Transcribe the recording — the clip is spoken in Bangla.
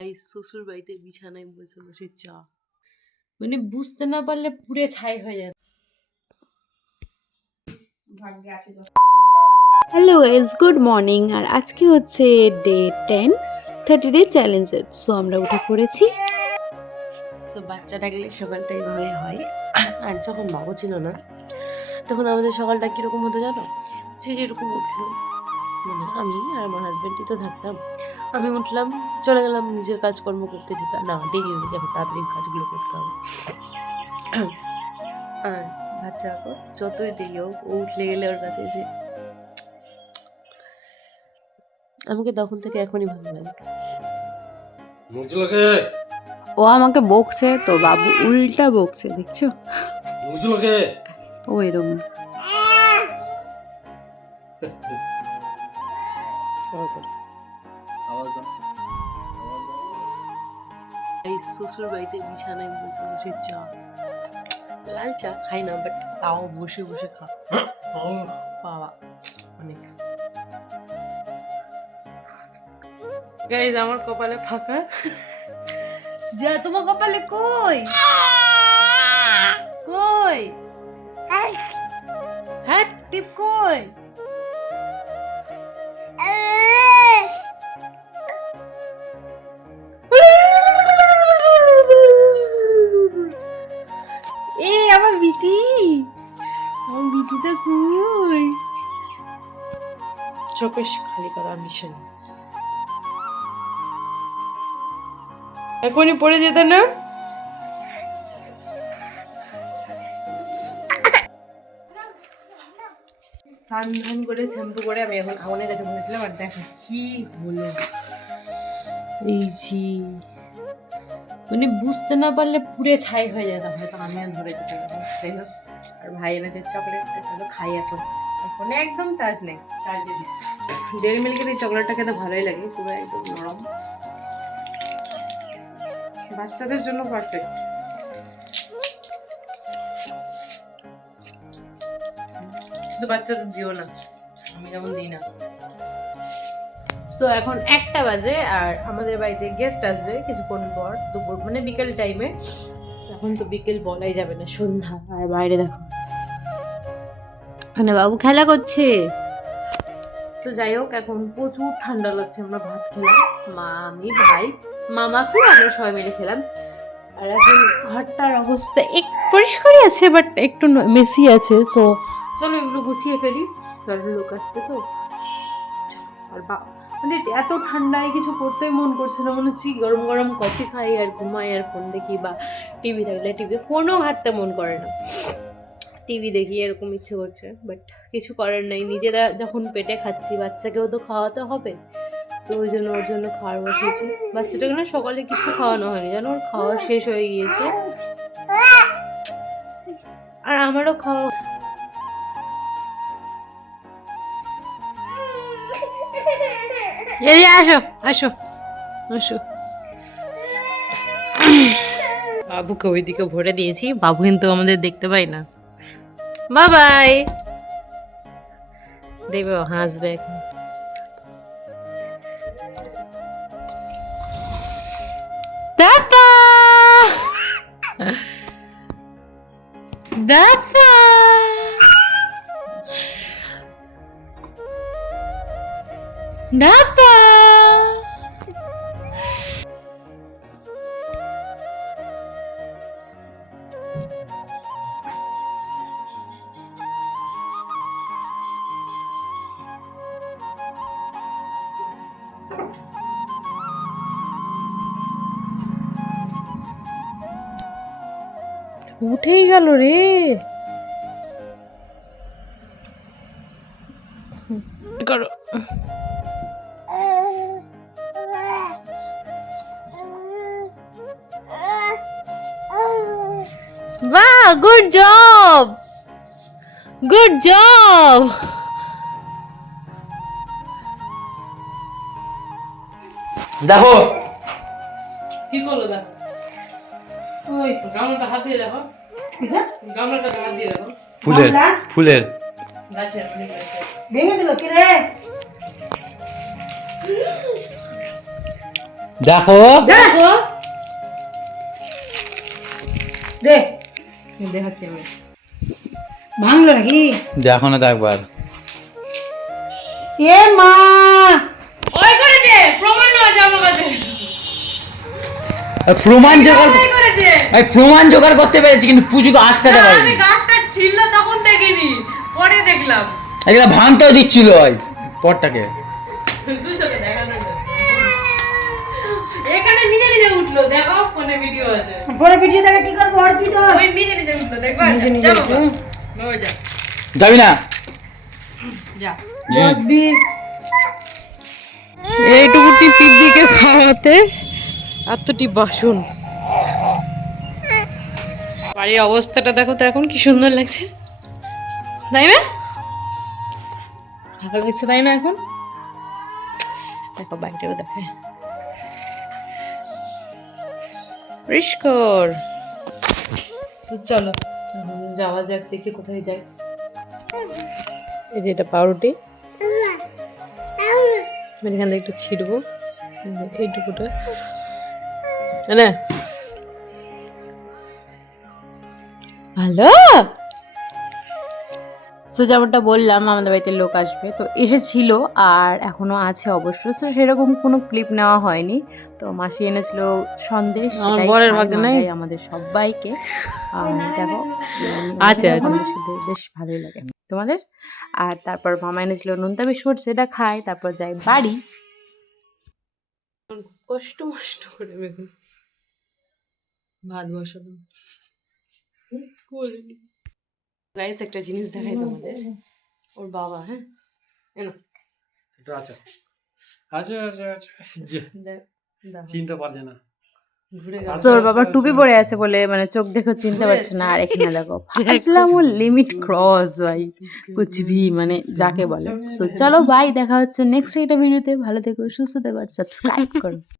এই শ্বশুর বাড়িতে বিছানায় বসে বসে চা। মানে বুঝতে না পারলে পুড়ে ছাই হয়ে যায় হ্যালো এস গুড মর্নিং আর আজকে হচ্ছে ডে টেন থার্টি ডে চ্যালেঞ্জের সো আমরা উঠে পড়েছি। সো বাচ্চা ডাকলে সকালটা এইভাবে হয়। আর যখন বাবু ছিল না তখন আমাদের সকালটা কীরকম হতো জানো? যে যেরকম উঠল। মানে আমি আর আমার হাজব্যান্ডই তো থাকতাম। আমি উঠলাম চলে গেলাম নিজের কাজকর্ম করতে যেতাম না দেরি হয়ে যাবে তাড়াতাড়ি কাজগুলো করতে হবে। আর বাচ্চা এখন যতই দেরি হোক ও উঠলে গেলে ওর কাছে যে আমাকে তখন থেকে এখনই ভালো লাগে। ও আমাকে বকছে তো বাবু উল্টা বকছে দেখছ? ও এরকম এই শ্বশুর বাড়িতে বিছানায় বসে বসে চা। লাল চা খাই না বাট তাও বসে বসে খা। বাবা অনেক। গাইজ আমার কপালে ফাঁকা। যা তোমার কপালে কই? কই? হ্যাঁ টিপ কই? বিটি আমার বিটিটা কই? চোখে খালি করা মিশন এখনই পড়ে যেত না? স্নান ধান করে শ্যাম্পু করে আমি এখন আগুনের কাছে বসেছিলাম আর দেখো কি হলো। এই জি মানে বুঝতে না পারলে পুড়ে ছাই হয়ে তাহলে তো আমি আর ধরে যেতে যাই হোক, আর ভাই এনেছে চকলেট চলো খাই এখন। ফোনে একদম চার্জ নেই চার্জে ডেরি মিল্কের এই চকলেটটা খেতে ভালোই লাগে, পুরো একদম নরম। বাচ্চাদের জন্য পারফেক্ট শুধু বাচ্চাদের দিও না, আমি যেমন দিই না। সো এখন একটা বাজে আর আমাদের বাড়িতে গেস্ট আসবে কিছুক্ষণ পর, দুপুর মানে বিকেল টাইমে এখন তো বিকেল বলাই যাবে না, সন্ধ্যা। আর বাইরে দেখো। মানে বাবু খেলা করছে। তো যাই হোক, এখন প্রচুর ঠান্ডা লাগছে, আমরা ভাত খেলাম। মা, আমি, ভাই মামাকে আমরা সবাই মিলে খেলাম। আর এখন ঘরটার অবস্থা এক পরিষ্কারই আছে বাট একটু মেসি আছে। সো চলো এগুলো গুছিয়ে ফেলি। তার লোক আসছে তো। আর বা মানে এত ঠান্ডায় কিছু করতে মন করছে না, মনে হচ্ছে গরম গরম কফি খাই আর ঘুমাই আর ফোন দেখি বা টিভি থাকলে টিভি ফোনও ঘাটতে মন করে না। টিভি দেখি, এরকম ইচ্ছে করছে। বাট কিছু করার নাই। নিজেরা যখন পেটে খাচ্ছি, বাচ্চাকেও তো খাওয়াতে হবে। তো ওই জন্য ওর জন্য খাওয়ার বসেছি। বাচ্চাটাকে না সকালে কিছু খাওয়ানো হয়নি। জানো, ওর খাওয়া শেষ হয়ে গিয়েছে। আর আমারও খাওয়া এই আসো আসো আসো। বাবুকে ওইদিকে ভরে দিয়েছি, বাবু কিন্তু আমাদের দেখতে পাই না। বাবাই দেখবে হাসবে এখন। দাপা দাপা উঠেই গেল রে। করো। গুড জব গুড জব দেখো। কি করল দা ওই তো গামলাটা হাত দিয়ে দেখো। গামলাটা হাত দিয়ে দেখো। ফুলের ফুলের। গাছের। ভেঙে দিল কি রে? দেখো। দেখো। দে। দেখাচ্ছি আমি ভাঙলো নাকি? দেখো না একবার। এ মা! ওই করেছে প্রমাণ আমার কাছে। প্রমাণ জোগাড় ওই করেছে। আমি প্রমাণ জোগাড় করতে পেরেছি কিন্তু পুজোকে আটকাতে আমি পারিনি। গাছটা ছিল তখন দেখিনি পরে দেখলাম। এগুলো ভাঙতেও দিচ্ছিল ওই দেখানো। এখানে নিজে নিজে উঠল দেখো ফোনে ভিডিও আছে। পরে পিছিয়ে দেখে কি করব আর কি দোষ? ওই নিজে নিজে উঠল দেখবা নিজে নিজে যা উঠল। যা। যাবি না? যা। দশ বিশ। এইটুকুটি পিকনিকে খাওয়াতে? এতটি বাসন। বাড়ির অবস্থাটা দেখো তো এখন কি সুন্দর লাগছে। তাই না? ভালো লাগছে তাই না এখন? দেখো বাইরেও দেখে। পরিষ্কার So, চলো যাওয়া যাক দেখি কোথায় যাই। এই যে এটা পাউরুটি। আমি এখান থেকে একটু ছিটবো এইটুকুটা। না ভালো সো যেমনটা বললাম আমাদের বাড়িতে লোক আসবে। তো এসেছিল আর এখনও আছে অবশ্য। সো সেরকম কোনো ক্লিপ নেওয়া হয়নি। তো মাসি এনেছিল সন্দেশ আমাদের সবাইকে। আর দেখো আচ্ছা, আচ্ছা। বেশ ভালোই লাগে। তোমাদের? আর তারপর মামা এনেছিল নোনতা বিস্কুট সেটা খায়। তারপর যাই বাড়ি। কষ্ট মষ্ট করে বেগুন। ভাত বসাবো। গাইস একটা জিনিস দেখাই তোমাদের। ওর বাবা হ্যাঁ? এনো আচ্ছা আচ্ছা আচ্ছা আচ্ছা দেখো, চিনতে পারছে না। ঘুরে বাবা টুপি পরে আছে বলে মানে চোখ দেখে চিনতে পারছে না। আর এখানে দেখো ফাজলাম ও লিমিট ক্রস ভাই। কুছ ভি মানে যাকে বলে। সো চলো বাই দেখা হচ্ছে নেক্সট একটা ভিডিওতে ভালো থেকো সুস্থ থেকো আর সাবস্ক্রাইব করো।